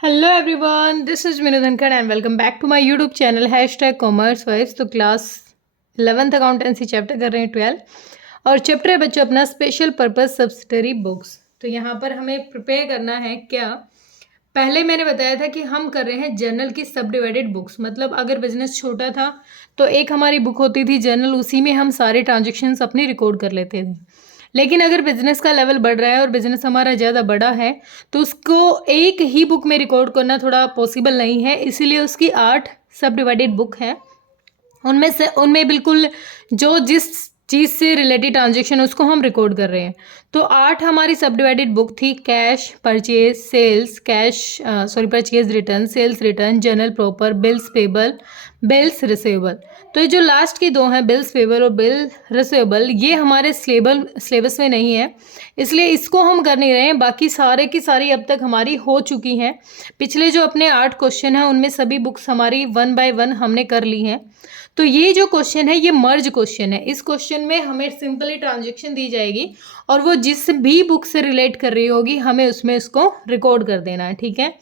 Hello everyone, this is Meenu Dhankhar and welcome back to my YouTube channel commerce vibes. तो class 11th accountancy chapter कर रहे हैं 12 और chapter है बच्चों अपना स्पेशल पर्पस सब्सिडरी बुक्स। तो यहाँ पर हमें प्रिपेयर करना है क्या। पहले मैंने बताया था कि हम कर रहे हैं जर्नल की सब डिवाइडेड बुक्स। मतलब अगर बिजनेस छोटा था तो एक हमारी बुक होती थी जर्नल, उसी में हम सारे ट्रांजेक्शन्स अपनी रिकॉर्ड कर लेते थे। लेकिन अगर बिजनेस का लेवल बढ़ रहा है और बिजनेस हमारा ज़्यादा बड़ा है तो उसको एक ही बुक में रिकॉर्ड करना थोड़ा पॉसिबल नहीं है, इसीलिए उसकी 8 सब डिवाइडेड बुक है। उनमें बिल्कुल जो जिस चीज़ से रिलेटेड ट्रांजेक्शन उसको हम रिकॉर्ड कर रहे हैं। तो 8 हमारी सब डिवाइडेड बुक थी। Cash, purchase, sales, purchase return, sales return, journal proper, bills payable, bills receivable. तो ये जो लास्ट की 2 हैं, बिल्स पेबल और बिल रिसेवेबल, ये हमारे सिलेबस में नहीं है, इसलिए इसको हम कर नहीं रहे हैं। बाकी सारे की सारी अब तक हमारी हो चुकी हैं। पिछले जो अपने 8 क्वेश्चन हैं उनमें सभी बुक्स हमारी 1 बाय 1 हमने कर ली हैं। तो ये जो क्वेश्चन है ये मर्ज क्वेश्चन है। इस क्वेश्चन में हमें सिंपली ट्रांजेक्शन दी जाएगी और वो जिस भी बुक से रिलेट कर रही होगी हमें उसमें उसको रिकॉर्ड कर देना है, ठीक है।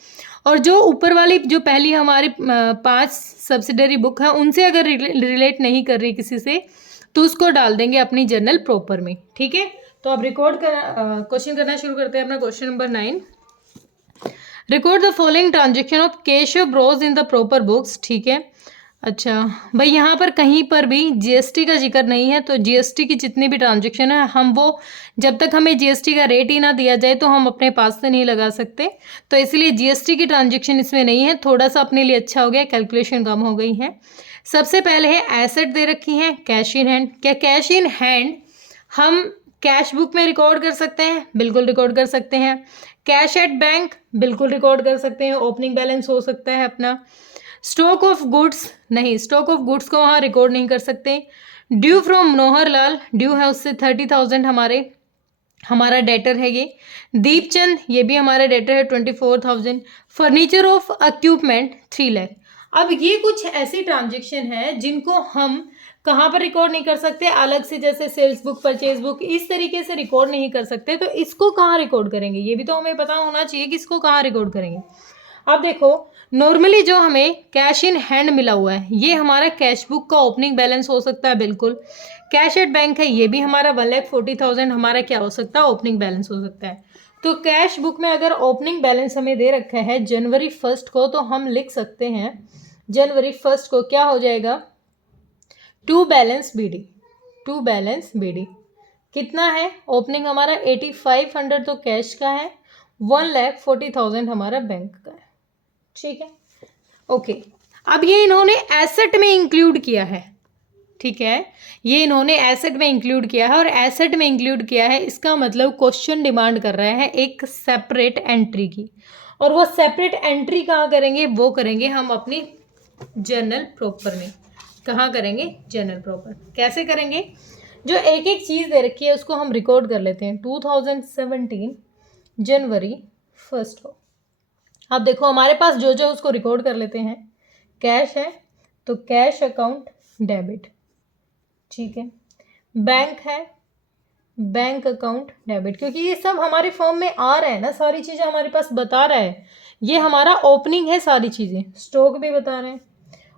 और जो ऊपर वाली जो पहली हमारी 5 सब्सिडरी बुक है उनसे अगर रिलेट नहीं कर रही किसी से तो उसको डाल देंगे अपनी जर्नल प्रॉपर में, ठीक है। तो अब क्वेश्चन करना शुरू करते हैं अपना question number 9। Record the following transaction of Keshav Bros in the proper books, ठीक है। अच्छा भाई, यहाँ पर कहीं पर भी जीएसटी का जिक्र नहीं है, तो जीएसटी की जितनी भी ट्रांजेक्शन है हम वो जब तक हमें जीएसटी का रेट ही ना दिया जाए तो हम अपने पास से नहीं लगा सकते। तो इसलिए जीएसटी की ट्रांजेक्शन इसमें नहीं है। थोड़ा सा अपने लिए अच्छा हो गया, कैलकुलेशन कम हो गई है। सबसे पहले है एसेट दे रखी है कैश इन हैंड। क्या कैश इन हैंड हम कैश बुक में रिकॉर्ड कर सकते हैं? बिल्कुल रिकॉर्ड कर सकते हैं। कैश एट बैंक बिल्कुल रिकॉर्ड कर सकते हैं, ओपनिंग बैलेंस हो सकता है अपना। स्टॉक ऑफ गुड्स नहीं, स्टॉक ऑफ गुड्स को वहाँ रिकॉर्ड नहीं कर सकते। Due from Manohar Lal, due है उससे 30,000 हमारा डेटर है ये। दीपचंद ये भी हमारा डेटर है 24,000। Furniture of equipment 3 lakh. अब ये कुछ ऐसी ट्रांजेक्शन है जिनको हम कहाँ पर रिकॉर्ड नहीं कर सकते अलग से, जैसे सेल्स बुक, परचेज बुक, इस तरीके से रिकॉर्ड नहीं कर सकते। तो इसको कहाँ रिकॉर्ड करेंगे ये भी तो हमें पता होना चाहिए कि इसको कहाँ रिकॉर्ड करेंगे। अब देखो, नॉर्मली जो हमें कैश इन हैंड मिला हुआ है ये हमारा कैश बुक का ओपनिंग बैलेंस हो सकता है, बिल्कुल। कैश एट बैंक है ये भी हमारा 1,40,000 हमारा क्या हो सकता है, ओपनिंग बैलेंस हो सकता है। तो कैश बुक में अगर ओपनिंग बैलेंस हमें दे रखा है जनवरी 1 को, तो हम लिख सकते हैं जनवरी 1 को क्या हो जाएगा, to balance BD. To balance BD कितना है, ओपनिंग हमारा 8,500 तो कैश का है, 1,40,000 हमारा बैंक का है, ठीक है। ओके, अब ये इन्होंने एसेट में इंक्लूड किया है, ठीक है। ये इन्होंने एसेट में इंक्लूड किया है और एसेट में इंक्लूड किया है, इसका मतलब क्वेश्चन डिमांड कर रहा है एक सेपरेट एंट्री की। और वो सेपरेट एंट्री कहाँ करेंगे, वो करेंगे हम अपनी जर्नल प्रॉपर में। कहाँ करेंगे, जर्नल प्रॉपर। कैसे करेंगे, जो एक एक चीज़ दे रखी है उसको हम रिकॉर्ड कर लेते हैं। 2017 जनवरी 1 को अब देखो हमारे पास जो जो उसको रिकॉर्ड कर लेते हैं। कैश है तो कैश अकाउंट डेबिट, ठीक है। बैंक है, बैंक अकाउंट डेबिट, क्योंकि ये सब हमारे फॉर्म में आ रहा है ना, सारी चीज़ें हमारे पास बता रहा है। ये हमारा ओपनिंग है, सारी चीज़ें, स्टॉक भी बता रहे हैं।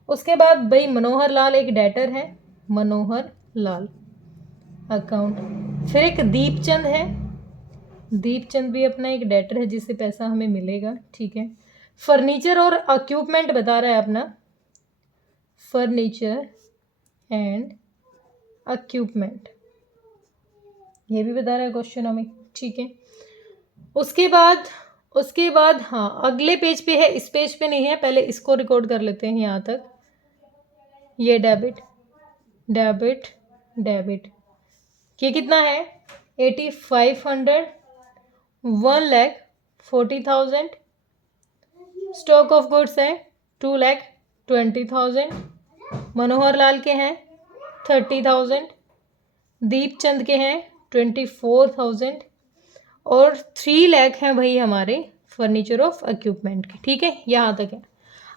उसके बाद भाई मनोहर लाल एक डेटर है, मनोहर लाल अकाउंट। फिर एक दीपचंद है, दीपचंद भी अपना एक डेटर है जिससे पैसा हमें मिलेगा, ठीक है। फर्नीचर और इक्विपमेंट बता रहा है अपना, फर्नीचर एंड इक्विपमेंट, ये भी बता रहा है क्वेश्चन हमें, ठीक है। उसके बाद हाँ अगले पेज पे है, इस पेज पे नहीं है, पहले इसको रिकॉर्ड कर लेते हैं यहाँ तक। ये डेबिट डेबिट डेबिट, ये कितना है, 8,500, 1,40,000। स्टॉक ऑफ गुड्स है 2,20,000। मनोहर लाल के हैं 30,000। दीपचंद के हैं 24,000 और 3 लाख हैं भाई हमारे फर्नीचर ऑफ इक्विपमेंट के, ठीक है। यहाँ तक है।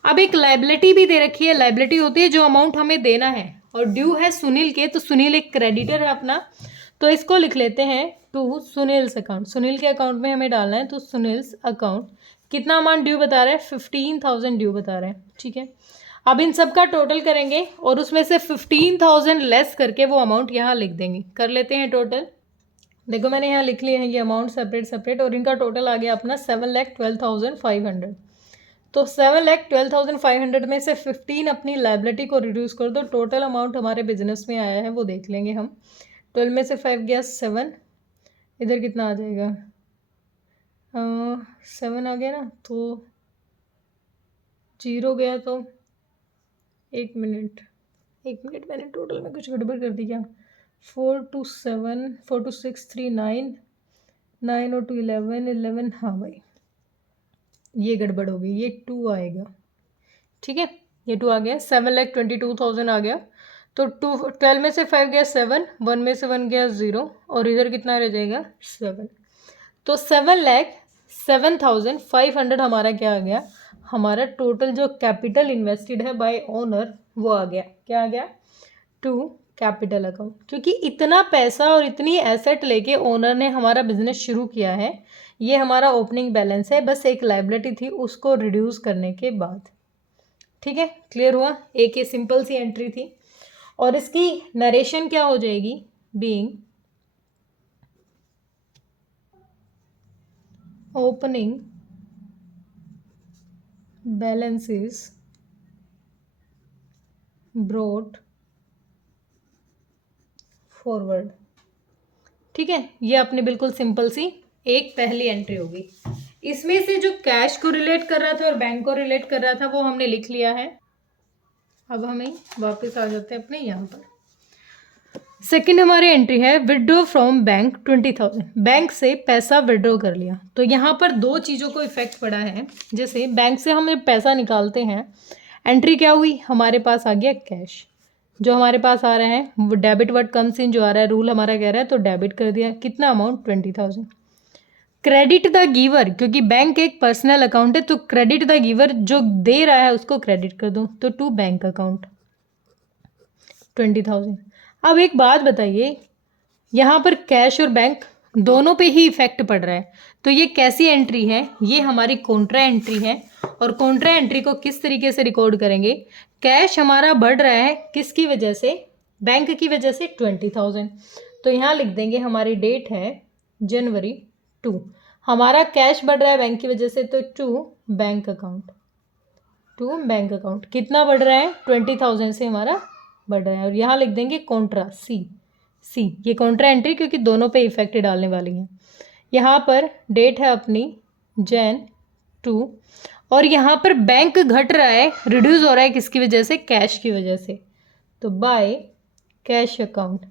अब एक लाइबिलिटी भी दे रखी है। लाइबिलिटी होती है जो अमाउंट हमें देना है, और ड्यू है सुनील के, तो सुनील एक क्रेडिटर है अपना, तो इसको लिख लेते हैं टू सुनील्स अकाउंट। सुनील के अकाउंट में हमें डालना है, तो सुनील्स अकाउंट कितना अमाउंट ड्यू बता रहा है, 15,000 ड्यू बता रहा है, ठीक है। अब इन सब का टोटल करेंगे और उसमें से 15,000 लेस करके वो अमाउंट यहाँ लिख देंगे। कर लेते हैं टोटल। देखो मैंने यहाँ लिख लिए हैं ये अमाउंट सेपरेट सेपरेट, और इनका टोटल आ गया अपना 7,12,500। तो 7,12,500 में से 15 अपनी लाइबिलिटी को रिड्यूस कर दो, टोटल अमाउंट हमारे बिजनेस में आया है वो देख लेंगे हम। 12 में से 5 गया 7, इधर कितना आ जाएगा, 7 आ गया ना, तो 0 गया, तो एक मिनट मैंने टोटल में कुछ गड़बड़ कर दी क्या। 4 to 7, 4 to 6, 3, 9, 9 और 2 11, हाँ भाई ये गड़बड़ हो गई, ये 2 आएगा, ठीक है, ये 2 आ गया, 7,22,000 आ गया। तो 12 में से 5 गया 7, 1 में से 1 गया 0, और इधर कितना रह जाएगा 7। तो 7,07,500 हमारा क्या आ गया, हमारा टोटल जो कैपिटल इन्वेस्टेड है बाय ओनर वो आ गया। क्या आ गया, टू कैपिटल अकाउंट। क्योंकि इतना पैसा और इतनी एसेट लेके ओनर ने हमारा बिजनेस शुरू किया है, ये हमारा ओपनिंग बैलेंस है, बस एक लायबिलिटी थी उसको रिड्यूस करने के बाद। ठीक है, क्लियर हुआ। एक ये सिंपल सी एंट्री थी, और इसकी नरेशन क्या हो जाएगी, being opening balances brought forward। ठीक है, ये अपनी बिल्कुल सिंपल सी एक पहली एंट्री होगी। इसमें से जो कैश को रिलेट कर रहा था और बैंक को रिलेट कर रहा था वो हमने लिख लिया है। अब हमें वापस आ जाते हैं अपने यहाँ पर। सेकंड हमारी एंट्री है विड्रॉ फ्रॉम बैंक 20,000। बैंक से पैसा विड्रॉ कर लिया, तो यहाँ पर दो चीज़ों को इफेक्ट पड़ा है। जैसे बैंक से हम पैसा निकालते हैं, एंट्री क्या हुई, हमारे पास आ गया कैश, जो हमारे पास आ रहा है वो डेबिट वर्ड कम्स इन, जो आ रहा है रूल हमारा कह रहा है, तो डेबिट कर दिया। कितना अमाउंट, 20,000। क्रेडिट द गिवर, क्योंकि बैंक एक पर्सनल अकाउंट है, तो क्रेडिट द गिवर, जो दे रहा है उसको क्रेडिट कर दो, तो टू बैंक अकाउंट 20,000। अब एक बात बताइए, यहाँ पर कैश और बैंक दोनों पे ही इफेक्ट पड़ रहा है, तो ये कैसी एंट्री है, ये हमारी कॉन्ट्रा एंट्री है। और कॉन्ट्रा एंट्री को किस तरीके से रिकॉर्ड करेंगे, कैश हमारा बढ़ रहा है किसकी वजह से, बैंक की वजह से 20,000, तो यहाँ लिख देंगे हमारी डेट है जनवरी 2। हमारा कैश बढ़ रहा है बैंक की वजह से, तो to bank account, to bank account. कितना बढ़ रहा है, 20,000 से हमारा बढ़ रहा है, और यहाँ लिख देंगे कॉन्ट्रा सी। ये कॉन्ट्रा एंट्री क्योंकि दोनों पे इफेक्ट डालने वाली है। यहाँ पर डेट है अपनी जैन 2, और यहाँ पर बैंक घट रहा है, रिड्यूस हो रहा है किसकी वजह से, कैश की वजह से, तो बाय कैश अकाउंट।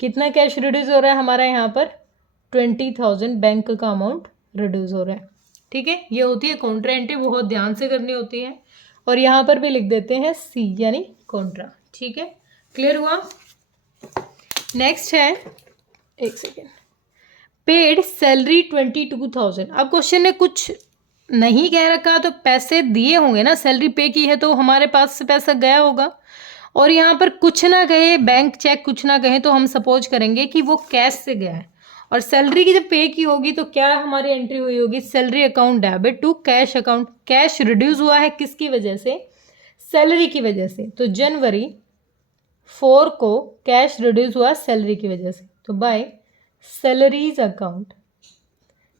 कितना कैश रिड्यूस हो रहा है हमारा, यहाँ पर 20,000 बैंक का अमाउंट रिड्यूस हो रहा है। ठीक है, ये होती है कॉन्ट्रा एंट्री, बहुत ध्यान से करनी होती है। और यहाँ पर भी लिख देते हैं सी यानी कॉन्ट्रा। ठीक है, क्लियर हुआ। नेक्स्ट है, एक सेकेंड, पेड सैलरी 22,000। अब क्वेश्चन ने कुछ नहीं कह रखा, तो पैसे दिए होंगे ना, सैलरी पे की है तो हमारे पास से पैसा गया होगा। और यहाँ पर कुछ ना कहे, बैंक चेक कुछ ना कहे, तो हम सपोज करेंगे कि वो कैश से गया है। और सैलरी की जब पे की होगी तो क्या हमारी एंट्री हुई होगी, salary account debit to cash account. Cash reduce हुआ है किसकी वजह से, सैलरी की वजह से, तो जनवरी 4 को कैश रिड्यूस हुआ सैलरी की वजह से, तो बाय सैलरीज अकाउंट।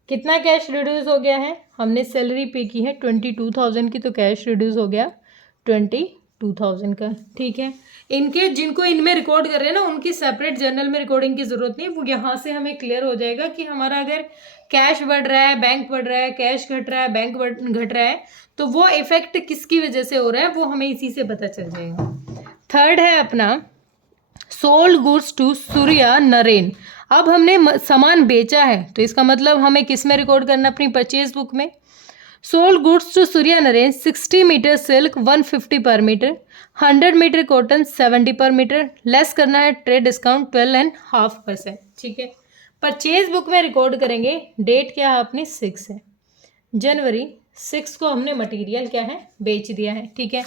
कितना कैश रिड्यूस हो गया है, हमने सैलरी पे की है 22,000 की, तो कैश रिड्यूस हो गया 22,000 का। ठीक है, इनके जिनको इनमें रिकॉर्ड कर रहे हैं ना, उनकी सेपरेट जर्नल में रिकॉर्डिंग की ज़रूरत नहीं, वो यहाँ से हमें क्लियर हो जाएगा कि हमारा अगर कैश बढ़ रहा है, बैंक बढ़ रहा है, कैश घट रहा है, बैंक घट रहा है, तो वो इफेक्ट किसकी वजह से हो रहा है वो हमें इसी से पता चल जाएगा। थर्ड है अपना sold goods to Surya Naren. अब हमने सामान बेचा है, तो इसका मतलब हमें किस में रिकॉर्ड करना, अपनी परचेज बुक में। Sold goods to Surya Naren 60 metre silk 150 per metre, 100 metre cotton 70 per metre, less करना है ट्रेड डिस्काउंट 12.5%। ठीक है, परचेज बुक में रिकॉर्ड करेंगे, डेट क्या है अपनी 6 है, जनवरी 6 को हमने मटेरियल क्या है बेच दिया है। ठीक है,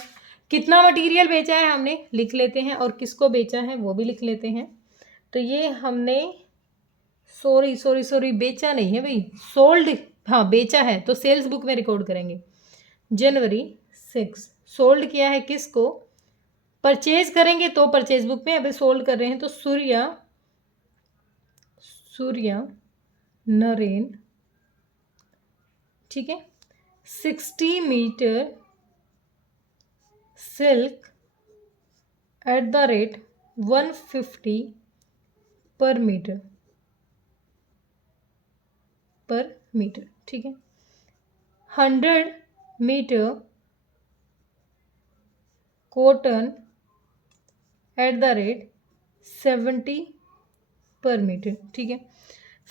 कितना मटेरियल बेचा है हमने लिख लेते हैं, और किसको बेचा है वो भी लिख लेते हैं। तो ये हमने सॉरी बेचा नहीं है भाई, सोल्ड हाँ बेचा है तो सेल्स बुक में रिकॉर्ड करेंगे। जनवरी 6 सोल्ड किया है किसको, परचेज करेंगे तो परचेज बुक में, अभी सोल्ड कर रहे हैं तो सूर्या नरेन, ठीक है, 60 metre silk at the rate 150 per metre, ठीक है। 100 metre cotton at the rate 70 per metre, ठीक है।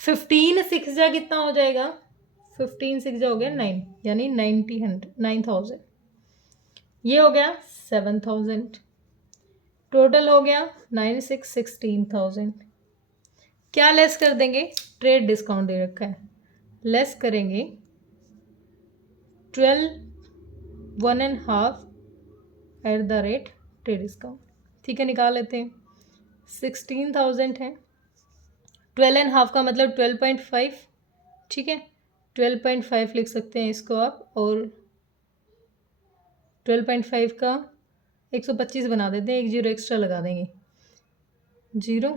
15 6 जा कितना हो जाएगा, 15 6 जा हो गया 9, यानी 9000 ये हो गया 7000, टोटल हो गया 9 6 16,000। क्या लेस कर देंगे, ट्रेड डिस्काउंट दे रखा है, लेस करेंगे 12 1.5 eight the rate trade discount, ठीक है। निकाल लेते हैं, 16,000 है, 12.5 का मतलब 12.5, ठीक है। 12.5 लिख सकते हैं इसको आप, और 12.5 का 125 बना देते हैं, एक जीरो एक्स्ट्रा लगा देंगे, 0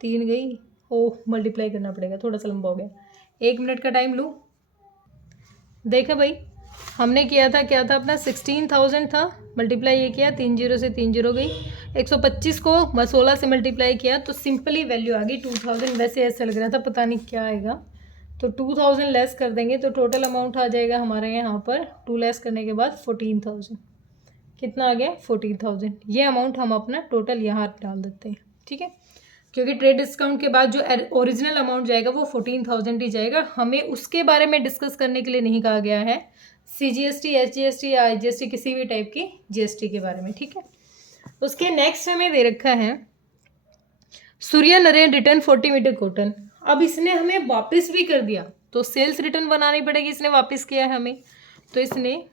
3 गई, ओह मल्टीप्लाई करना पड़ेगा, थोड़ा सा लंबा हो गया, 1 मिनट का टाइम लूँ। देखा भाई हमने किया था, क्या था अपना 16,000 था, मल्टीप्लाई ये किया, 3 जीरो से 3 जीरो गई, 125 को 16 से मल्टीप्लाई किया तो सिंपली वैल्यू आ गई 2000। वैसे ऐसा लग रहा था पता नहीं क्या आएगा, तो 2000 लेस कर देंगे तो टोटल अमाउंट आ जाएगा हमारे यहाँ पर 2 लेस करने के बाद 14,000। कितना आ गया 14,000। ये अमाउंट हम अपना टोटल यहाँ डाल देते हैं, ठीक है, क्योंकि ट्रेड डिस्काउंट के बाद जो ओरिजिनल अमाउंट जाएगा वो 14,000 ही जाएगा। हमें उसके बारे में डिस्कस करने के लिए नहीं कहा गया है CGST SGST या IGST किसी भी टाइप की GST के बारे में, ठीक है। उसके नेक्स्ट हमें दे रखा है Surya Naren return 40 metre cotton. अब इसने हमें वापस भी कर दिया तो सेल्स रिटर्न बनानी पड़ेगी, इसने वापस किया है हमें तो इसने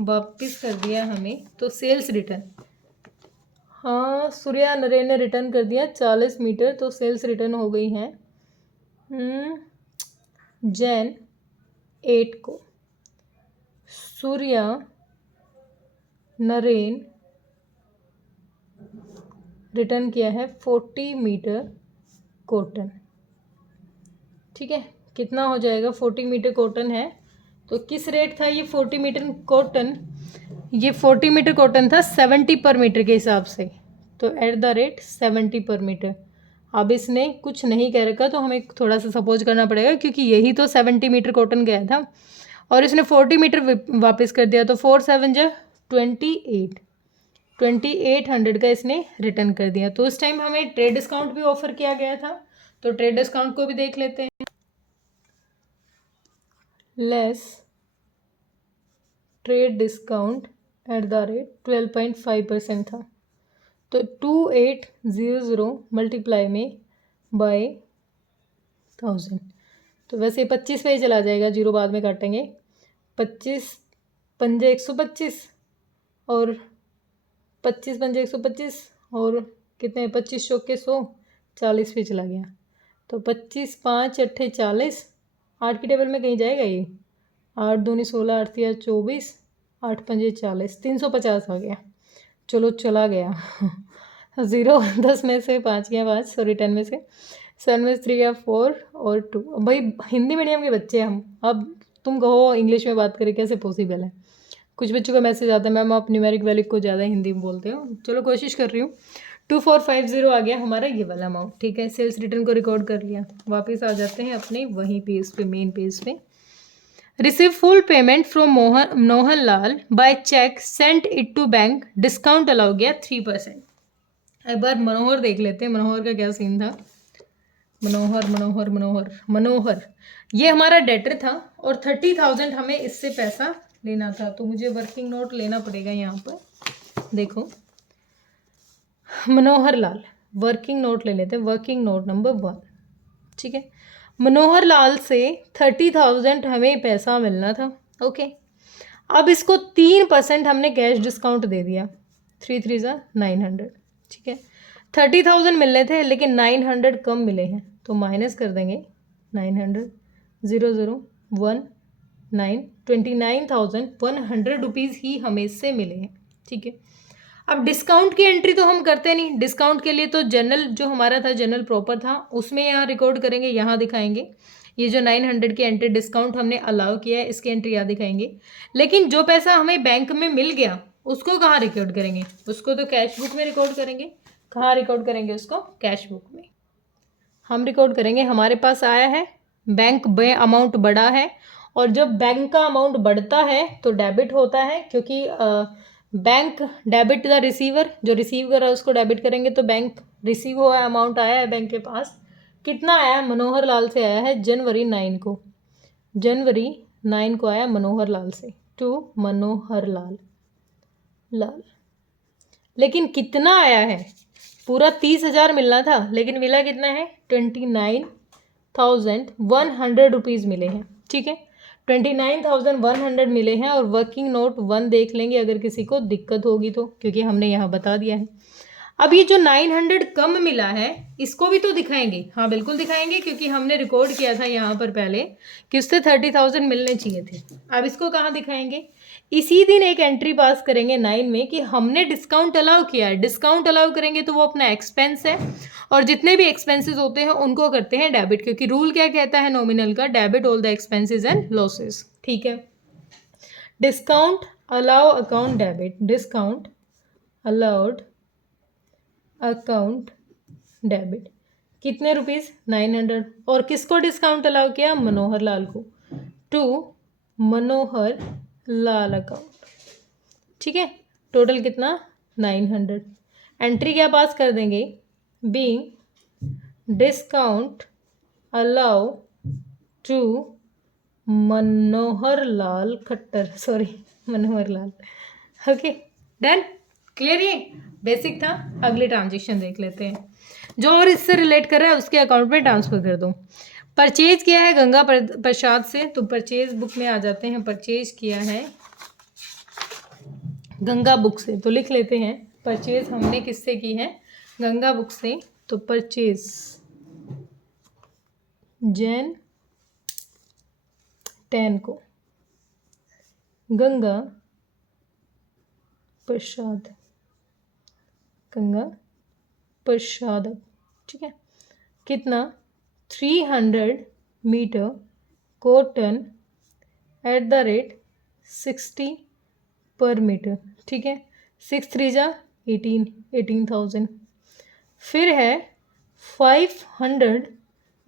वापस कर दिया हमें तो सेल्स रिटर्न, हाँ सूर्या नरेन ने रिटर्न कर दिया 40 मीटर तो सेल्स रिटर्न हो गई हैं Jan 8 को। सूर्या नरेन रिटर्न किया है 40 मीटर कॉटन, ठीक है। कितना हो जाएगा, 40 मीटर कॉटन है तो किस रेट था ये 40 मीटर कॉटन, ये 40 मीटर कॉटन था 70 पर मीटर के हिसाब से, तो eight the rate 70 per metre. अब इसने कुछ नहीं कह रखा तो हमें थोड़ा सा सपोज करना पड़ेगा क्योंकि यही तो 70 मीटर कॉटन गया था और इसने 40 मीटर वापस कर दिया तो 4 7 जा 2800 का इसने रिटर्न कर दिया। तो उस टाइम हमें ट्रेड डिस्काउंट भी ऑफर किया गया था तो ट्रेड डिस्काउंट को भी देख लेते हैं। Less trade discount at the rate 12.5% था तो 2800 मल्टीप्लाई में बाय 1000, तो वैसे 25 पे ही चला जाएगा, जीरो बाद में काटेंगे, 25 पंजे 125 और 25 पंजे 125 और कितने 25 चौके 100, 40 पे चला गया तो 25 5 अट्ठे 40, 8 की टेबल में कहीं जाएगा ये, 8 दूनी 16 8 या 24, 8 पंजे 40, 350 आ गया, चलो चला गया 0 10 में से 5 गया 5, सॉरी 10 में से 7 में से 3 गया 4 और 2। भाई हिंदी मीडियम के बच्चे हम, अब तुम कहो इंग्लिश में बात करें कैसे पॉसिबल है। कुछ बच्चों का मैसेज आता है मैम आप न्यूमेरिक वैल्यू को ज़्यादा हिंदी में बोलते हो, चलो कोशिश कर रही हूँ। 2450 आ गया हमारा ये वाला अमाउंट, ठीक है। सेल्स रिटर्न को रिकॉर्ड कर लिया, वापस आ जाते हैं अपने वही पेज पे, मेन पेज पे। Receive full payment from Manohar Lal by cheque, sent it to bank, discount allow गया 3%। एक बार मनोहर देख लेते हैं, मनोहर का क्या सीन था। मनोहर ये हमारा डेटर था और 30,000 हमें इससे पैसा लेना था तो मुझे वर्किंग नोट लेना पड़ेगा यहाँ पर। देखो मनोहर लाल वर्किंग नोट ले लेते हैं, वर्किंग नोट नंबर 1, ठीक है। मनोहर लाल से 30,000 हमें पैसा मिलना था, ओके। अब इसको 3% हमने कैश डिस्काउंट दे दिया, 3 3 जा 900, ठीक है। 30,000 मिलने थे लेकिन 900 कम मिले हैं तो माइनस कर देंगे 900, 0019 29,100 रुपीज़ ही हमें इससे मिले हैं। ठीक है, अब डिस्काउंट की एंट्री तो हम करते नहीं, डिस्काउंट के लिए तो जनरल जो हमारा था, जनरल प्रॉपर था, उसमें यहाँ रिकॉर्ड करेंगे, यहाँ दिखाएंगे। ये जो 900 की एंट्री डिस्काउंट हमने अलाउ किया है, इसकी एंट्री यहाँ दिखाएंगे। लेकिन जो पैसा हमें बैंक में मिल गया उसको कहाँ रिकॉर्ड करेंगे? उसको तो कैश बुक में रिकॉर्ड करेंगे। कहाँ रिकॉर्ड करेंगे उसको? कैश बुक में हम रिकॉर्ड करेंगे। हमारे पास आया है, बैंक में अमाउंट बढ़ा है, और जब बैंक का अमाउंट बढ़ता है तो डेबिट होता है, क्योंकि बैंक डेबिट द रिसीवर, जो रिसीव कर रहा है उसको डेबिट करेंगे, तो बैंक रिसीव हुआ अमाउंट आया है बैंक के पास। कितना आया? मनोहर लाल से आया है जनवरी 9 को, जनवरी 9 को आया मनोहर लाल से, टू मनोहर लाल। लेकिन कितना आया है? पूरा 30,000 मिलना था, लेकिन मिला कितना है? 29,100 रुपीज़ मिले हैं। ठीक है, 29,100 मिले हैं। और वर्किंग नोट 1 देख लेंगे अगर किसी को दिक्कत होगी तो, क्योंकि हमने यहाँ बता दिया है। अब ये जो 900 कम मिला है इसको भी तो दिखाएंगे। हाँ बिल्कुल दिखाएंगे, क्योंकि हमने रिकॉर्ड किया था यहाँ पर पहले कि उससे 30,000 मिलने चाहिए थे। अब इसको कहाँ दिखाएंगे? इसी दिन एक एंट्री पास करेंगे 9 में कि हमने डिस्काउंट अलाउ किया है। डिस्काउंट अलाउ करेंगे तो वो अपना एक्सपेंस है, और जितने भी एक्सपेंसेस होते हैं उनको करते हैं डेबिट, क्योंकि रूल क्या कहता है नॉमिनल का? Debit all the expenses and losses. ठीक है, discount allow account debit, discount allowed account debit. कितने रुपीज़? 900। और किसको डिस्काउंट अलाउ किया? मनोहर लाल को, टू मनोहर लाल अकाउंट। ठीक है, टोटल कितना? 900। एंट्री क्या पास कर देंगे? Being discount allow to Manohar Lal Khattar, sorry Manohar Lal. Okay done, clear? ये बेसिक था। अगले ट्रांजेक्शन देख लेते हैं जो और इससे रिलेट कर रहा है, उसके अकाउंट में ट्रांसफर कर दो। परचेज किया है गंगा प्रसाद से, तो परचेज बुक में आ जाते हैं। परचेज किया है गंगा बुक से, तो लिख लेते हैं परचेज हमने किससे की है? गंगा बुक से। तो परचेज जैन 10 को गंगा प्रसाद, गंगा प्रसाद। ठीक है, कितना? 300 metre cotton at the rate 60 per metre. ठीक है, 6 3 जा 18,000। फिर है 500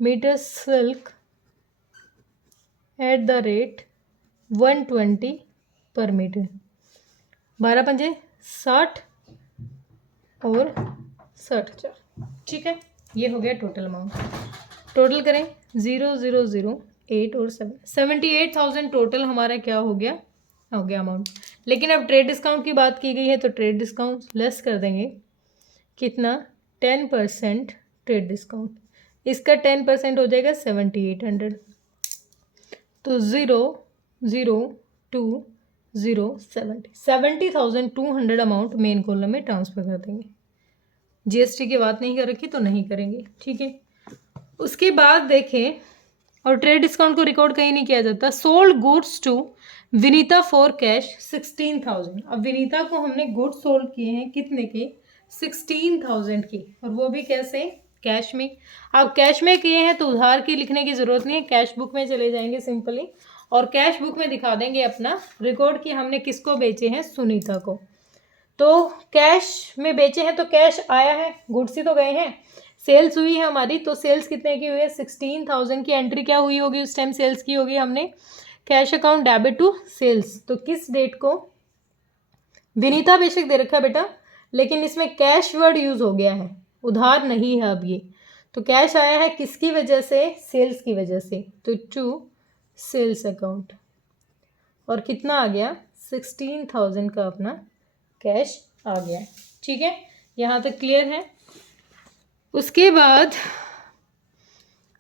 metre silk at the rate 120 per metre. 12 पंजे 60 और 60। ठीक है, ये हो गया टोटल अमाउंट। टोटल करें 0 0 0 8 और 7, 78,000 टोटल हमारा क्या हो गया अमाउंट। लेकिन अब ट्रेड डिस्काउंट की बात की गई है, तो ट्रेड डिस्काउंट लेस कर देंगे। कितना? 10% ट्रेड डिस्काउंट। इसका 10% हो जाएगा 7,800। तो 0 0 2 0 70,200 अमाउंट मेन कॉलम में ट्रांसफर कर देंगे। जीएसटी की बात नहीं कर रखी तो नहीं करेंगे। ठीक है, उसके बाद देखें, और ट्रेड डिस्काउंट को रिकॉर्ड कहीं नहीं किया जाता। Sold goods to Vinita for cash 16,000। अब विनीता को हमने गुड्स सोल्ड किए हैं कितने के? 16,000 की, और वो भी कैसे? कैश में। अब कैश में किए हैं तो उधार की लिखने की ज़रूरत नहीं है, कैश बुक में चले जाएंगे सिंपली, और कैश बुक में दिखा देंगे अपना रिकॉर्ड कि हमने किसको बेचे हैं? सुनीता को। तो कैश में बेचे हैं तो कैश आया है, गुड्स ही तो गए हैं। सेल्स हुई है हमारी, तो सेल्स कितने की हुई है? 16,000 की एंट्री क्या हुई होगी उस टाइम? सेल्स की होगी हमने cash account debit to sales. तो किस डेट को? विनीता बेशक दे रखा है बेटा, लेकिन इसमें कैश वर्ड यूज हो गया है, उधार नहीं है अब ये। तो कैश आया है किसकी वजह से? सेल्स की वजह से। तो टू सेल्स अकाउंट, और कितना आ गया? 16,000 का अपना कैश आ गया। ठीक है, यहाँ तक क्लियर है। उसके बाद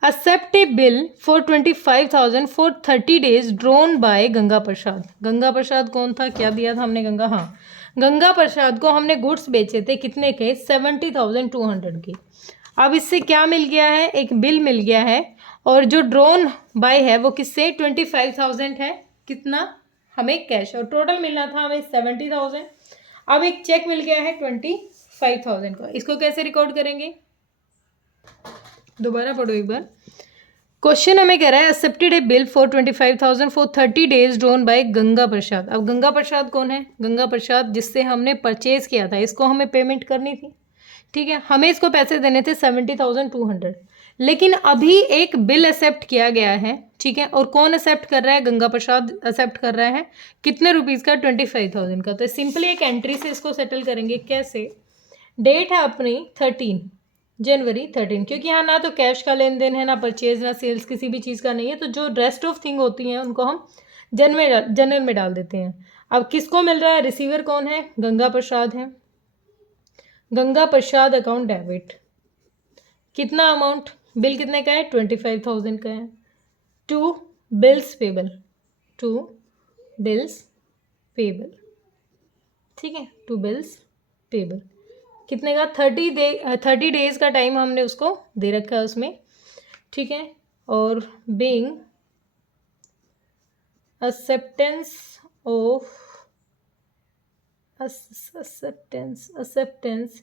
accept a bill for 25,000 for 30 days drawn by Ganga Prasad. Ganga Prasad कौन था? क्या दिया था हमने? गंगा, हाँ, गंगा प्रसाद को हमने गुड्स बेचे थे कितने के? 70,200 के। अब इससे क्या मिल गया है? एक बिल मिल गया है, और जो ड्रॉन बाय है वो किससे 25,000 है, कितना हमें कैश, और टोटल मिलना था हमें 70,000। अब एक चेक मिल गया है 25,000 का, इसको कैसे रिकॉर्ड करेंगे, दोबारा पढ़ो एक बार। क्वेश्चन हमें कह रहा है accepted a bill for 25,000 for 30 days drawn by Ganga Prasad. अब गंगा प्रसाद कौन है, गंगा प्रसाद जिससे हमने परचेज किया था, इसको हमें पेमेंट करनी थी, ठीक है। हमें इसको पैसे देने थे 70,200, लेकिन अभी एक बिल एक्सेप्ट किया गया है, ठीक है। और कौन एक्सेप्ट कर रहा है, गंगा प्रसाद एक्सेप्ट कर रहा है, कितने रुपीज़ का, 25,000 का। तो सिंपली एक एंट्री से इसको सेटल करेंगे। कैसे, डेट है अपनी 13 जनवरी 13, क्योंकि यहाँ ना तो कैश का लेन देन है, ना परचेज, ना सेल्स, किसी भी चीज़ का नहीं है। तो जो रेस्ट ऑफ थिंग होती हैं उनको हम जनरल में डाल देते हैं। अब किसको मिल रहा है, रिसीवर कौन है, गंगा प्रसाद है। गंगा प्रसाद अकाउंट डेबिट, कितना अमाउंट, बिल कितने का है, 25,000 का है। To bills payable, to bills payable, ठीक है, टू बिल्स पेबल कितने का, 30 डेज का टाइम हमने उसको दे रखा है उसमें, ठीक है। और being acceptance of acceptance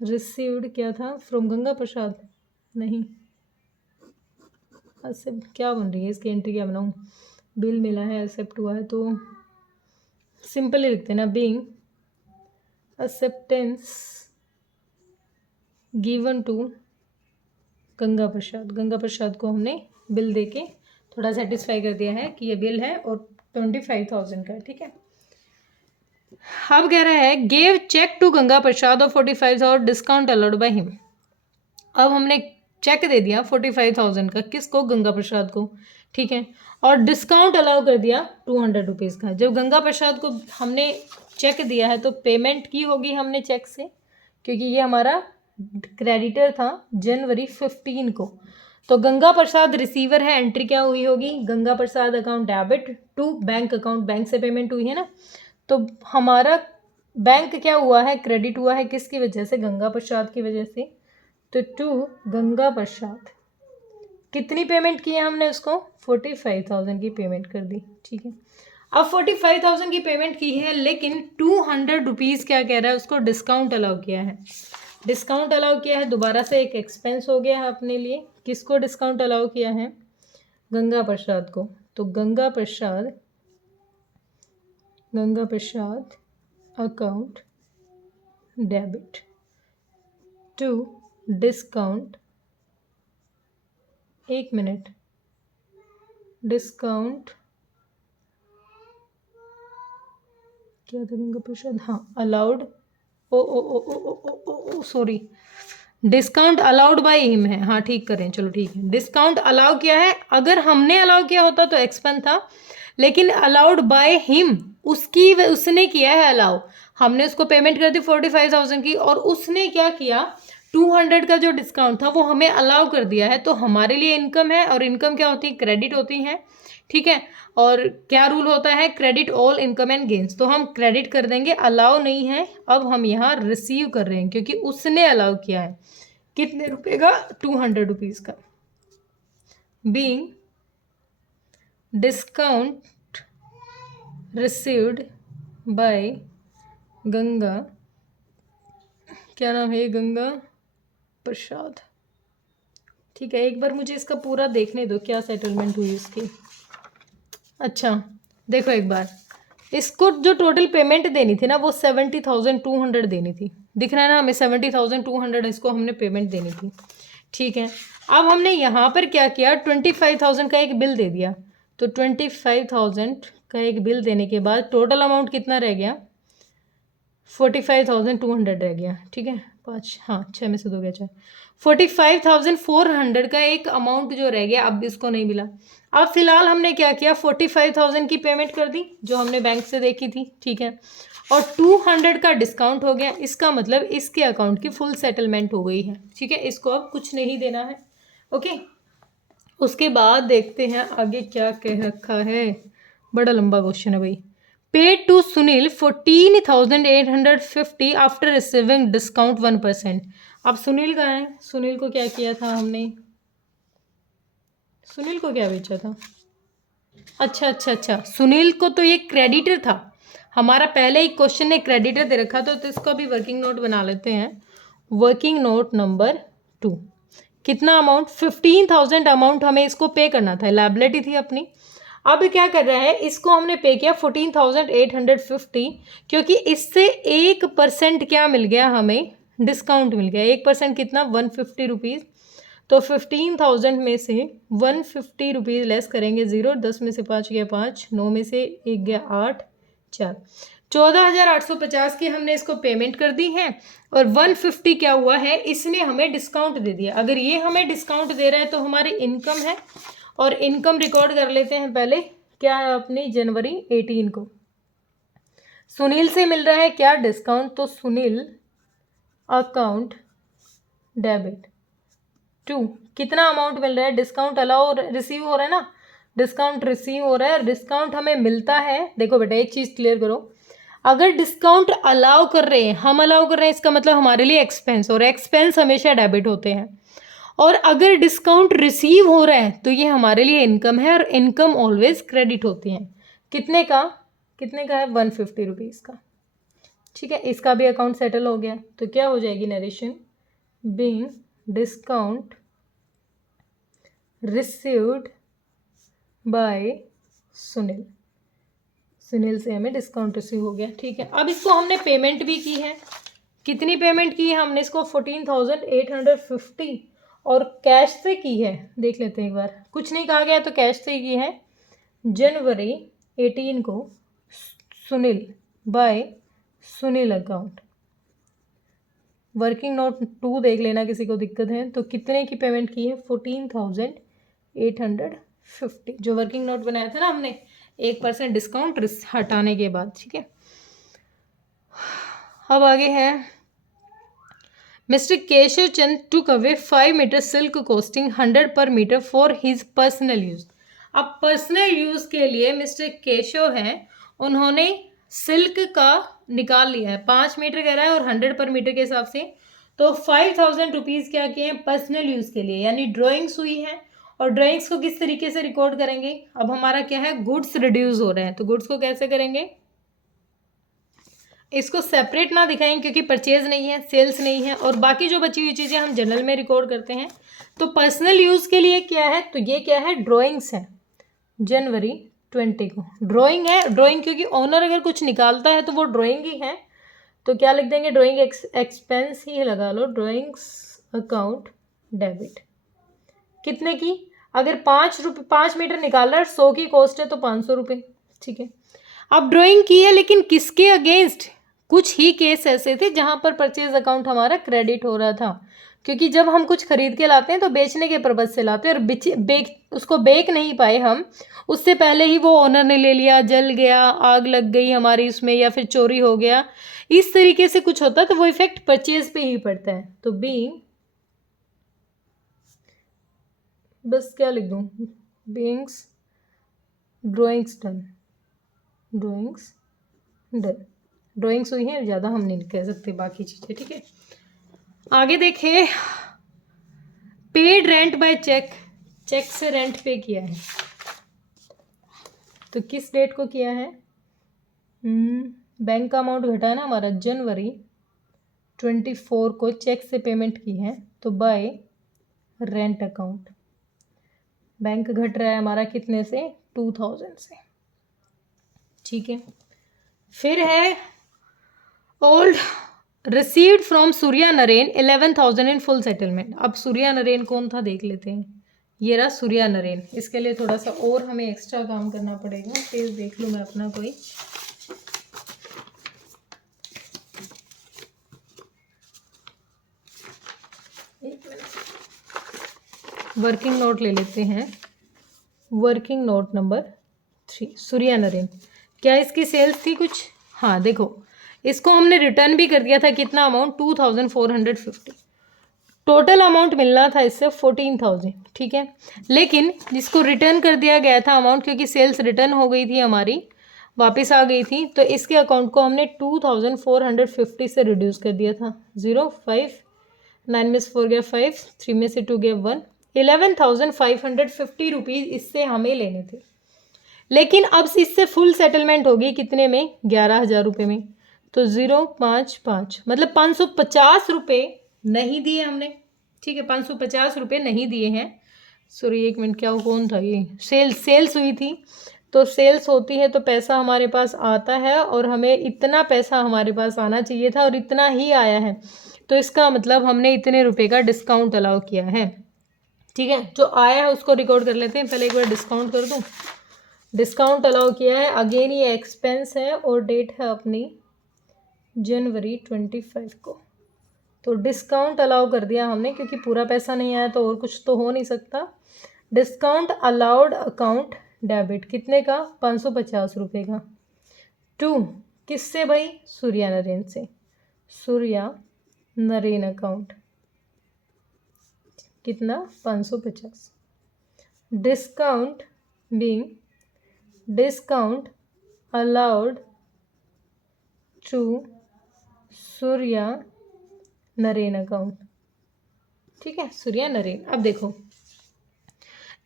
received क्या था, फ्रॉम गंगा प्रसाद, नहीं, एक्सेप्ट क्या बन रही है इसकी एंट्री, क्या बनाऊँ, बिल मिला है, एक्सेप्ट हुआ है, तो सिंपली लिखते हैं ना, being acceptance given to Ganga Prasad. Ganga Prasad को हमने बिल देके थोड़ा सेटिस्फाई कर दिया है कि ये बिल है और 25,000 का है, ठीक है। अब कह रहा है गेव चेक टू गंगा प्रसाद और 45,000 डिस्काउंट अलाउड बाय हिम। अब हमने चेक दे दिया 45,000 का, किसको, गंगा प्रसाद को, ठीक है। और डिस्काउंट अलाउ कर दिया 200 रुपीज़ का। जब गंगा प्रसाद को हमने चेक दिया है तो पेमेंट की होगी हमने चेक से, क्योंकि ये हमारा क्रेडिटर था जनवरी 15 को। तो गंगा प्रसाद रिसीवर है, एंट्री क्या हुई होगी, Ganga Prasad account debit to bank account, bank से पेमेंट हुई है ना। तो हमारा बैंक क्या हुआ है, क्रेडिट हुआ है, किसकी वजह से, गंगा प्रसाद की वजह से। तो टू गंगा प्रसाद कितनी पेमेंट की है हमने उसको, 45,000 की पेमेंट कर दी, ठीक है। अब 45,000 की पेमेंट की है, लेकिन 200 रुपीज़ क्या कह रहा है, उसको डिस्काउंट अलाउ किया है। डिस्काउंट अलाउ किया है, दोबारा से एक एक्सपेंस हो गया है अपने लिए। किसको डिस्काउंट अलाउ किया है, गंगा प्रसाद को। तो Ganga Prasad account debit to discount, एक मिनट, डिस्काउंट क्या था, गंगा प्रसाद, हाँ, allowed, oh sorry, discount allowed by him है, हाँ ठीक करें, चलो ठीक है, डिस्काउंट अलाउ किया है। अगर हमने अलाउ किया होता तो एक्सपेंस था, लेकिन अलाउड बाय हिम, उसने किया है अलाउ। हमने उसको पेमेंट कर दी 45,000 की, और उसने क्या किया, 200 का जो डिस्काउंट था वो हमें अलाउ कर दिया है। तो हमारे लिए इनकम है, और इनकम क्या होती है, क्रेडिट होती है, ठीक है। और क्या रूल होता है, credit all income and gains, तो हम क्रेडिट कर देंगे, अलाउ नहीं है। अब हम यहाँ रिसीव कर रहे हैं क्योंकि उसने अलाउ किया है। कितने रुपए का, 200 रुपीज़ का। Being discount received by Ganga, क्या नाम है, गंगा प्रसाद, ठीक है। एक बार मुझे इसका पूरा देखने दो, क्या सेटलमेंट हुई इसकी। अच्छा देखो एक बार, इसको जो टोटल पेमेंट देनी थी ना वो 70,200 देनी थी, दिख रहा है ना हमें, 70,200 इसको हमने पेमेंट देनी थी, ठीक है। अब हमने यहाँ पर क्या किया, 25,000 का एक बिल दे दिया। तो 25,000 का एक बिल देने के बाद टोटल अमाउंट कितना रह गया, 45,200 रह गया, ठीक है। 5, हाँ 6 में से 2 गया 4, 45,400 का एक अमाउंट जो रह गया, अब इसको नहीं मिला। अब फिलहाल हमने क्या किया, 45,000 की पेमेंट कर दी जो हमने बैंक से देखी थी, ठीक है। और 200 का डिस्काउंट हो गया, इसका मतलब इसके अकाउंट की फुल सेटलमेंट हो गई है, ठीक है। इसको अब कुछ नहीं देना है, ओके। उसके बाद देखते हैं आगे क्या कह रखा है, बड़ा लंबा क्वेश्चन है भाई। Paid to Sunil 14,850 after receiving discount 1%। अब सुनील का है, सुनील को क्या किया था हमने, सुनील को क्या बेचा था? अच्छा, सुनील को तो ये क्रेडिटर था हमारा, पहले ही क्वेश्चन ने क्रेडिटर दे रखा था, तो इसको अभी वर्किंग नोट बना लेते हैं। वर्किंग नोट नंबर 2, कितना अमाउंट? 15,000 अमाउंट हमें इसको पे करना था, लायबिलिटी थी अपनी। अब क्या कर रहा है, इसको हमने पे किया 14,850, क्योंकि इससे 1% क्या मिल गया हमें? डिस्काउंट मिल गया। 1% कितना? 150 रुपीज़। तो 15,000 में से 150 रुपीज़ लेस करेंगे 0, 10 में से 5 गया 5, 9 में से 1 गया 8, 4, 14,850 की हमने इसको पेमेंट कर दी है। और 150 क्या हुआ है, इसने हमें डिस्काउंट दे दिया। अगर ये हमें डिस्काउंट दे रहा है तो हमारी इनकम है, और इनकम रिकॉर्ड कर लेते हैं पहले। क्या है अपनी? जनवरी 18 को सुनील से मिल रहा है क्या? डिस्काउंट। तो सुनील अकाउंट डेबिट 2, कितना अमाउंट मिल रहा है? डिस्काउंट अलाउ रिसीव हो रहा है ना, डिस्काउंट रिसीव हो रहा है। डिस्काउंट हमें मिलता है, देखो बेटा एक चीज़ क्लियर करो, अगर डिस्काउंट अलाउ कर रहे हैं, हम अलाउ कर रहे हैं, इसका मतलब हमारे लिए एक्सपेंस, और एक्सपेंस हमेशा डेबिट होते हैं। और अगर डिस्काउंट रिसीव हो रहा है तो ये हमारे लिए इनकम है, और इनकम ऑलवेज क्रेडिट होती है। कितने का? कितने का है? 150 रुपीज़ का। ठीक है, इसका भी अकाउंट सेटल हो गया। तो क्या हो जाएगी narration? Being discount received by Sunil, Sunil से हमें डिस्काउंट रिसीव हो गया। ठीक है, अब इसको हमने पेमेंट भी की है। कितनी पेमेंट की है हमने इसको? 14,850, और कैश से की है, देख लेते हैं एक बार। कुछ नहीं कहा गया तो कैश से ही की है। जनवरी 18 को Sunil by Sunil account. Working note 2 देख लेना किसी को दिक्कत है तो। कितने की पेमेंट की है? 14,850, जो वर्किंग नोट बनाया था ना हमने 1% डिस्काउंट हटाने के बाद। ठीक है, अब आगे है mister Keshav Chand took away 5 metre silk costing 100 per metre for his personal use. अब पर्सनल यूज के लिए मिस्टर केशव हैं, उन्होंने सिल्क का निकाल लिया है, 5 मीटर कह रहा है और 100 पर मीटर के हिसाब से। तो 5,000 रुपीज़ क्या किए हैं? पर्सनल यूज़ के लिए, यानी ड्राइंग्स हुई है। और ड्राइंग्स को किस तरीके से रिकॉर्ड करेंगे? अब हमारा क्या है? गुड्स रिड्यूस हो रहे हैं, तो गुड्स को कैसे करेंगे? इसको सेपरेट ना दिखाएं क्योंकि परचेज नहीं है, सेल्स नहीं है, और बाकी जो बची हुई चीज़ें हम जनरल में रिकॉर्ड करते हैं। तो पर्सनल यूज़ के लिए क्या है? तो ये क्या है? ड्राइंग्स है। जनवरी 20 को ड्राइंग है। ड्राइंग क्योंकि ओनर अगर कुछ निकालता है तो वो ड्राइंग ही है, तो क्या लिख देंगे? ड्राइंग एक्सपेंस ही लगा लो, ड्राइंग्स अकाउंट डेबिट। कितने की? अगर 5 मीटर निकाल रहा है, 100 की कॉस्ट है तो 500 रुपये। ठीक है, अब ड्राइंग की है लेकिन किसके अगेंस्ट? कुछ ही केस ऐसे थे जहां पर परचेज अकाउंट हमारा क्रेडिट हो रहा था, क्योंकि जब हम कुछ खरीद के लाते हैं तो बेचने के पर्पज से लाते हैं, और उसको बेच नहीं पाए हम, उससे पहले ही वो ओनर ने ले लिया, जल गया, आग लग गई हमारी उसमें, या फिर चोरी हो गया, इस तरीके से कुछ होता है, तो वो इफेक्ट परचेज पे ही पड़ता है। तो बीइंग, बस क्या लिख दूं? Beings drawings done, drawings done, drawings हुई है, ज़्यादा हम नहीं कह सकते बाकी चीज़ें। ठीक है, आगे देखें, paid rent by cheque, cheque से रेंट पे किया है, तो किस डेट को किया है? बैंक का अमाउंट घटा है ना हमारा, जनवरी 24 को चेक से पेमेंट की है, तो बाय रेंट अकाउंट। बैंक घट रहा है हमारा कितने से? 2,000 से। ठीक है, फिर है ओल्ड received from Surya Naren 11,000 in full settlement. अब सूर्या नरेन कौन था देख लेते हैं। ये रहा सूर्या नरेन। इसके लिए थोड़ा सा और हमें एक्स्ट्रा काम करना पड़ेगा, पेज देख लूँ मैं अपना कोई। एक मिनट, वर्किंग नोट ले लेते हैं। Working note number 3, Surya Naren. क्या इसकी सेल्स थी कुछ? हाँ देखो, इसको हमने रिटर्न भी कर दिया था। कितना अमाउंट? 2,450। टोटल अमाउंट मिलना था इससे 14,000। ठीक है, लेकिन जिसको रिटर्न कर दिया गया था अमाउंट, क्योंकि सेल्स रिटर्न हो गई थी हमारी, वापस आ गई थी, तो इसके अकाउंट को हमने 2,450 से रिड्यूस कर दिया था। 0, 5, 9 में से 4 गया 5, 3 में से 2 गया 1, 11,550 रुपीज़ इससे हमें लेने थे। लेकिन अब इससे फुल सेटलमेंट होगी कितने में, 11,000 रुपये में। तो 055 मतलब 550 रुपये नहीं दिए हमने, ठीक है, 550 रुपये नहीं दिए हैं। सॉरी एक मिनट, क्या कौन था ये, सेल्स हुई थी। तो सेल्स होती है तो पैसा हमारे पास आता है, और हमें इतना पैसा हमारे पास आना चाहिए था और इतना ही आया है। तो इसका मतलब हमने इतने रुपए का डिस्काउंट अलाउ किया है, ठीक है। जो आया है उसको रिकॉर्ड कर लेते हैं। पहले एक बार डिस्काउंट कर दूं। डिस्काउंट अलाउ किया है, अगेन ये एक्सपेंस है और डेट है अपनी जनवरी 25 को। तो डिस्काउंट अलाउ कर दिया हमने, क्योंकि पूरा पैसा नहीं आया तो और कुछ तो हो नहीं सकता। डिस्काउंट अलाउड अकाउंट डेबिट कितने का, 550 रुपये का। टू किससे भाई, सूर्या नरेन से, सूर्या नरेन अकाउंट कितना, 550। Discount being discount allowed to Surya Naren account, ठीक है, सूर्या नरेन। अब देखो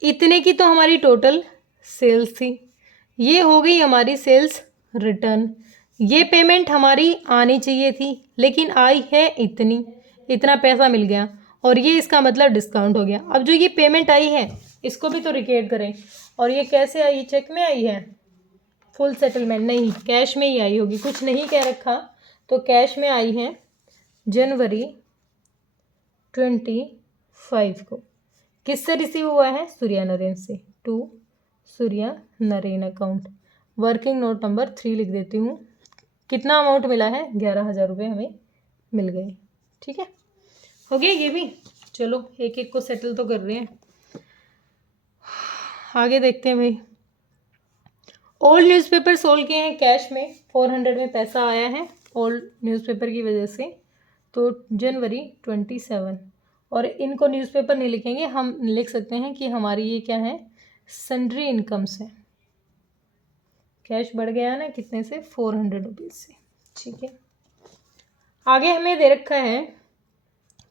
इतने की तो हमारी टोटल सेल्स थी, ये हो गई हमारी सेल्स रिटर्न। ये पेमेंट हमारी आनी चाहिए थी लेकिन आई है इतनी, इतना पैसा मिल गया, और ये इसका मतलब डिस्काउंट हो गया। अब जो ये पेमेंट आई है इसको भी तो रिकॉर्ड करें। और ये कैसे आई, चेक में आई है, फुल सेटलमेंट नहीं, कैश में ही आई होगी, कुछ नहीं कह रखा तो कैश में आई है जनवरी 25 को। किससे रिसीव हुआ है, सूर्या नरेन से, to Surya Naren account. Working note number 3 लिख देती हूँ। कितना अमाउंट मिला है, 11,000 रुपये हमें मिल गए, ठीक है। हो गया ये भी। चलो एक एक को सेटल तो कर रहे हैं, आगे देखते हैं भाई। ओल्ड न्यूज़पेपर सोल्ड किए हैं कैश में, 400 में पैसा आया है ओल्ड न्यूज़पेपर की वजह से। तो जनवरी 27, और इनको न्यूज़पेपर नहीं लिखेंगे, हम लिख सकते हैं कि हमारी ये क्या है, सन्ड्री इनकम्स है। कैश बढ़ गया ना कितने से, 400 रुपीज़ से, ठीक है। आगे हमें दे रखा है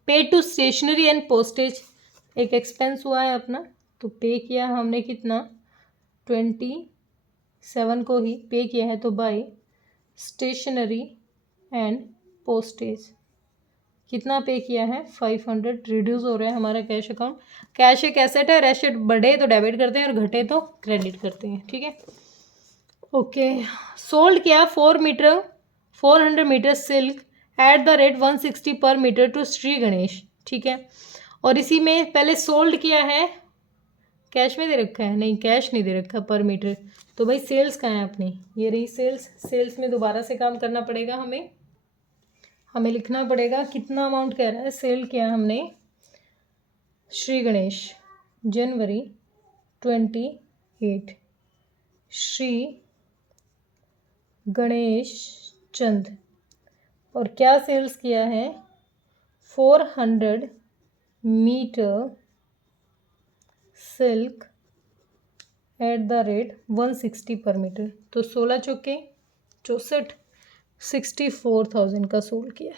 पे टू स्टेशनरी एंड पोस्टेज, एक एक्सपेंस हुआ है अपना, तो पे किया हमने कितना, 27 को ही पे किया है। तो बाय स्टेशनरी एंड पोस्टेज कितना पे किया है, 500। रिड्यूस हो रहा है हमारा कैश अकाउंट। कैश एक एसेट है, एसेट बढ़े तो डेबिट करते हैं और घटे तो क्रेडिट करते हैं, ठीक है। ओके, सोल्ड किया 400 metre silk at the rate 160 per metre to Shri Ganesh, ठीक है। और इसी में पहले सोल्ड किया है, कैश में दे रखा है, नहीं कैश नहीं दे रखा, पर मीटर। तो भाई सेल्स कहाँ है अपनी, ये रही सेल्स। सेल्स में दोबारा से काम करना पड़ेगा, हमें लिखना पड़ेगा कितना अमाउंट कह रहा है। सेल किया हमने श्री गणेश जनवरी 28, श्री गणेश चंद, और क्या सेल्स किया है, 400 metre silk at the rate 160 per metre. तो 16 चौके 64, 64,000 का सोल्ड किया।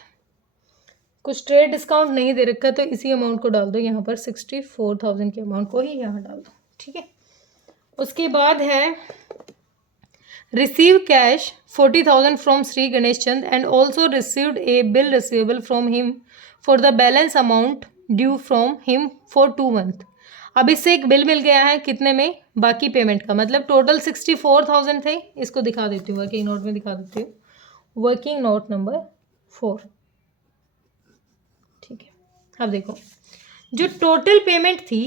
कुछ ट्रेड डिस्काउंट नहीं दे रखा तो इसी अमाउंट को डाल दो यहाँ पर, 64,000 के अमाउंट को ही यहाँ डाल दो, ठीक है। उसके बाद है receive cash 40,000 from Shri Ganesh Chand and also received A bill receivable from him for the balance amount due from him for 2 month. अब इससे एक बिल मिल गया है कितने में, बाकी पेमेंट का, मतलब टोटल 64,000 थे। इसको दिखा देती हूँ, वर्किंग नोट में दिखा देती हूँ, वर्किंग नोट नंबर 4, ठीक है। अब देखो जो टोटल पेमेंट थी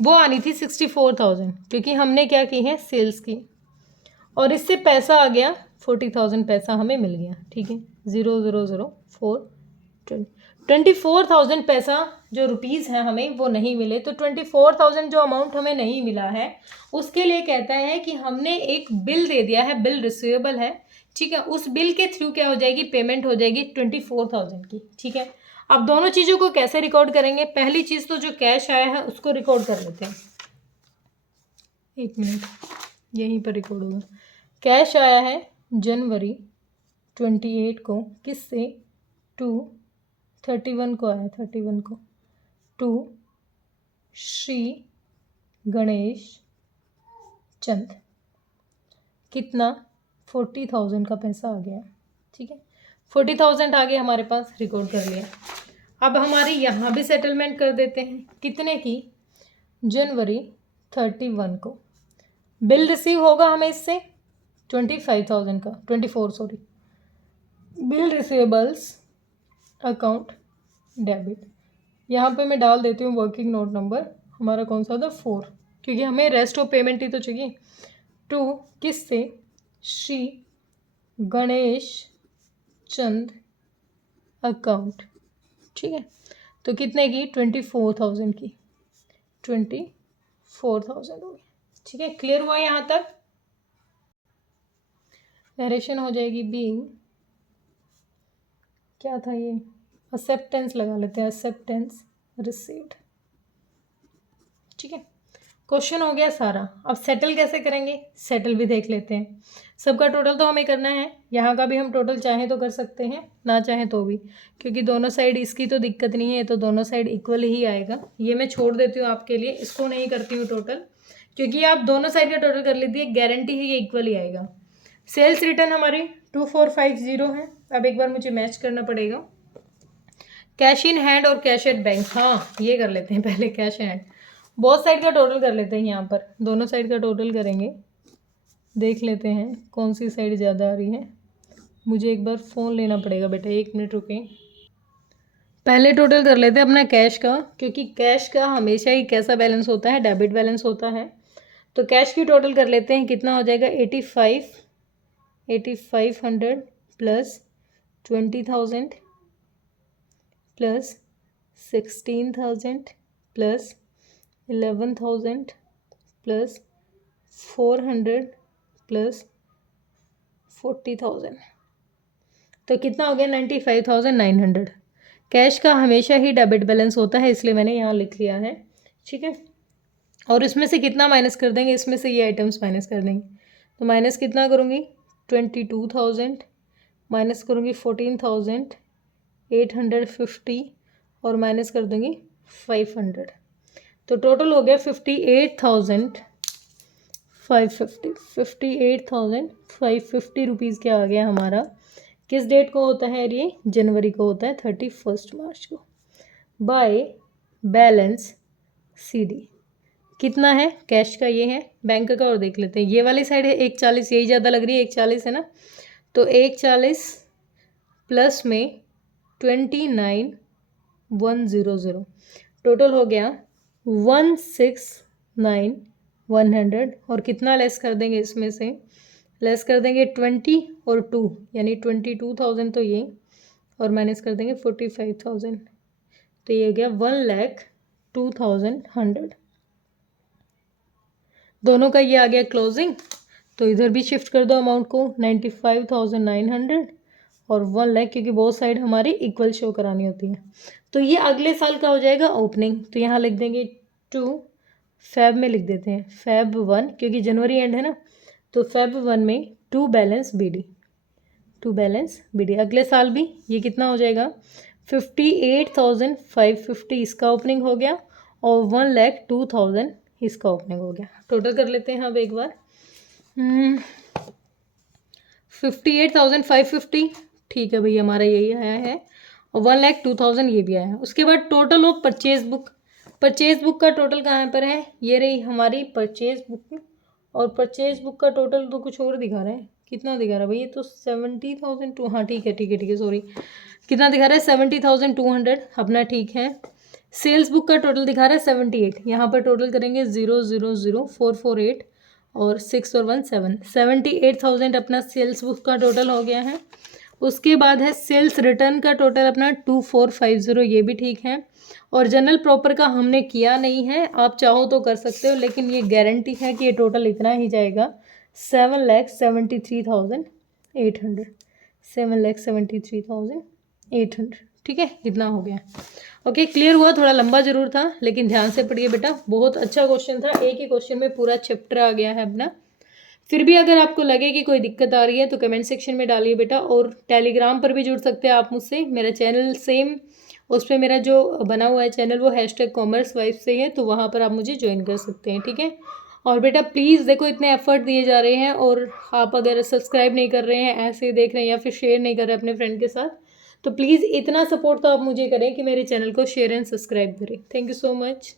वो आनी थी 64,000, क्योंकि हमने क्या की है, सेल्स की, और इससे पैसा आ गया 40,000 पैसा हमें मिल गया, ठीक है। 0,004 24,000 पैसा जो रुपीज़ हैं हमें वो नहीं मिले। तो 24,000 जो अमाउंट हमें नहीं मिला है उसके लिए कहता है कि हमने एक बिल दे दिया है, बिल रिसीवेबल है, ठीक है। उस बिल के थ्रू क्या हो जाएगी, पेमेंट हो जाएगी 24,000 की, ठीक है। अब दोनों चीज़ों को कैसे रिकॉर्ड करेंगे, पहली चीज़ तो जो कैश आया है उसको रिकॉर्ड कर लेते हैं। एक मिनट, यहीं पर रिकॉर्ड होगा। कैश आया है जनवरी 28 को, किससे, 231 को आया, 31 को, टू श्री गणेश चंद। कितना? 40,000 का पैसा आ गया। ठीक है, 40,000 आ गया हमारे पास, रिकॉर्ड कर लिया। अब हमारी यहाँ भी सेटलमेंट कर देते हैं। कितने की? जनवरी 31 को। बिल रिसीव होगा हमें इससे 25,000 का, 24 sorry. Bill receivables account debit. यहाँ पे मैं डाल देती हूँ वर्किंग नोट नंबर, हमारा कौन सा था? 4, क्योंकि हमें रेस्ट ऑफ पेमेंट ही तो चाहिए। टू किससे? श्री गणेश चंद अकाउंट। ठीक है, तो कितने की? 24,000 की, 24,000 हो गई। ठीक है, क्लियर हुआ यहाँ तक? नरेशन हो जाएगी बीइंग, क्या था ये? एक्सेप्टेंस लगा लेते हैं, एक्सेप्टेंस रिसीव्ड। ठीक है, क्वेश्चन हो गया सारा। अब सेटल कैसे करेंगे? सेटल भी देख लेते हैं। सबका टोटल तो हमें करना है, यहाँ का भी हम टोटल चाहें तो कर सकते हैं, ना चाहें तो भी, क्योंकि दोनों साइड इसकी तो दिक्कत नहीं है, तो दोनों साइड इक्वल ही आएगा। ये मैं छोड़ देती हूँ आपके लिए, इसको नहीं करती हूँ टोटल, क्योंकि आप दोनों साइड का टोटल कर लीजिए, गारंटी है ये इक्वल ही आएगा। सेल्स रिटर्न हमारी 2450 है। अब एक बार मुझे मैच करना पड़ेगा कैश इन हैंड और कैश एट बैंक। हाँ, ये कर लेते हैं पहले, कैश इन हैंड। बहुत साइड का टोटल कर लेते हैं, यहाँ पर दोनों साइड का टोटल करेंगे, देख लेते हैं कौन सी साइड ज़्यादा आ रही है। मुझे एक बार फ़ोन लेना पड़ेगा बेटा, 1 मिनट रुकें। पहले टोटल कर लेते हैं अपना कैश का, क्योंकि कैश का हमेशा ही कैसा बैलेंस होता है? डेबिट बैलेंस होता है। तो कैश की टोटल कर लेते हैं, कितना हो जाएगा? 8,500 plus 20,000 plus 16,000 plus 11,000 plus 400 plus 40,000, तो कितना हो गया? 95,900। कैश का हमेशा ही डेबिट बैलेंस होता है, इसलिए मैंने यहाँ लिख लिया है। ठीक है, और इसमें से कितना माइनस कर देंगे? इसमें से ये आइटम्स माइनस कर देंगे। तो माइनस कितना करूँगी? 22,000 माइनस करूँगी 14,850 और माइनस कर दूँगी 500, तो टोटल हो गया 58,550 रुपीज़ क्या आ गया हमारा। किस डेट को होता है ये? जनवरी को होता है, 31 मार्च को। बाय बैलेंस CD कितना है? कैश का ये है, बैंक का और देख लेते हैं। ये वाली साइड है 140, यही ज़्यादा लग रही है, 140 है ना, तो 140 प्लस में 29,100, टोटल हो गया 169,100। और कितना लेस कर देंगे इसमें से? लेस कर देंगे 20 और 2, यानी 22,000 तो ये, और माइनस कर देंगे 45,000, तो ये हो गया 1,02,100। दोनों का ये आ गया क्लोजिंग, तो इधर भी शिफ्ट कर दो अमाउंट को, 95,900 और 1 लाख, क्योंकि बहुत साइड हमारी इक्वल शो करानी होती है। तो ये अगले साल का हो जाएगा ओपनिंग। तो यहाँ लिख देंगे 2 Feb में लिख देते हैं, Feb 1, क्योंकि जनवरी एंड है ना, तो Feb 1 में 2 बैलेंस BD, 2 बैलेंस BD। अगले साल भी ये कितना हो जाएगा? 58,550 इसका ओपनिंग हो गया, और 1,02,000 इसका ओपनिंग हो गया। टोटल कर लेते हैं अब एक बार। 58,550, ठीक है भैया, हमारा यही आया है, और 1,02,000 ये भी आया है। उसके बाद total of purchase book. Purchase book का टोटल कहाँ पर है? ये रही हमारी परचेज बुक, और परचेज बुक का टोटल तो कुछ और दिखा रहा है। कितना दिखा रहा है भैया? तो 70,200, हाँ ठीक है, सॉरी, कितना दिखा रहा है? 70,200 अपना, ठीक है। सेल्स बुक का टोटल दिखा रहा है 78, यहाँ पर टोटल करेंगे 0,0,0,448 और 6 और 1 7, 78,000 अपना सेल्स बुक का टोटल हो गया है। उसके बाद है सेल्स रिटर्न का टोटल अपना 2450, ये भी ठीक है। और जनरल प्रॉपर का हमने किया नहीं है, आप चाहो तो कर सकते हो, लेकिन ये गारंटी है कि ये टोटल इतना ही जाएगा, 7,73,800, 7,73,800। ठीक है, इतना हो गया। ओके, क्लियर हुआ? थोड़ा लंबा जरूर था, लेकिन ध्यान से पढ़िए बेटा, बहुत अच्छा क्वेश्चन था। एक ही क्वेश्चन में पूरा चैप्टर आ गया है अपना। फिर भी अगर आपको लगे कि कोई दिक्कत आ रही है तो कमेंट सेक्शन में डालिए बेटा, और टेलीग्राम पर भी जुड़ सकते हैं आप मुझसे। मेरा चैनल सेम उस पे मेरा जो बना हुआ है चैनल वो #कॉमर्स वाइफ से ही है, तो वहाँ पर आप मुझे ज्वाइन कर सकते हैं, ठीक है। और बेटा प्लीज़ देखो इतने एफर्ट दिए जा रहे हैं और आप अगर सब्सक्राइब नहीं कर रहे हैं, ऐसे ही देख रहे हैं या फिर शेयर नहीं कर रहे अपने फ्रेंड के साथ, तो प्लीज़ इतना सपोर्ट तो आप मुझे करें कि मेरे चैनल को शेयर एंड सब्सक्राइब करें। Thank you so much.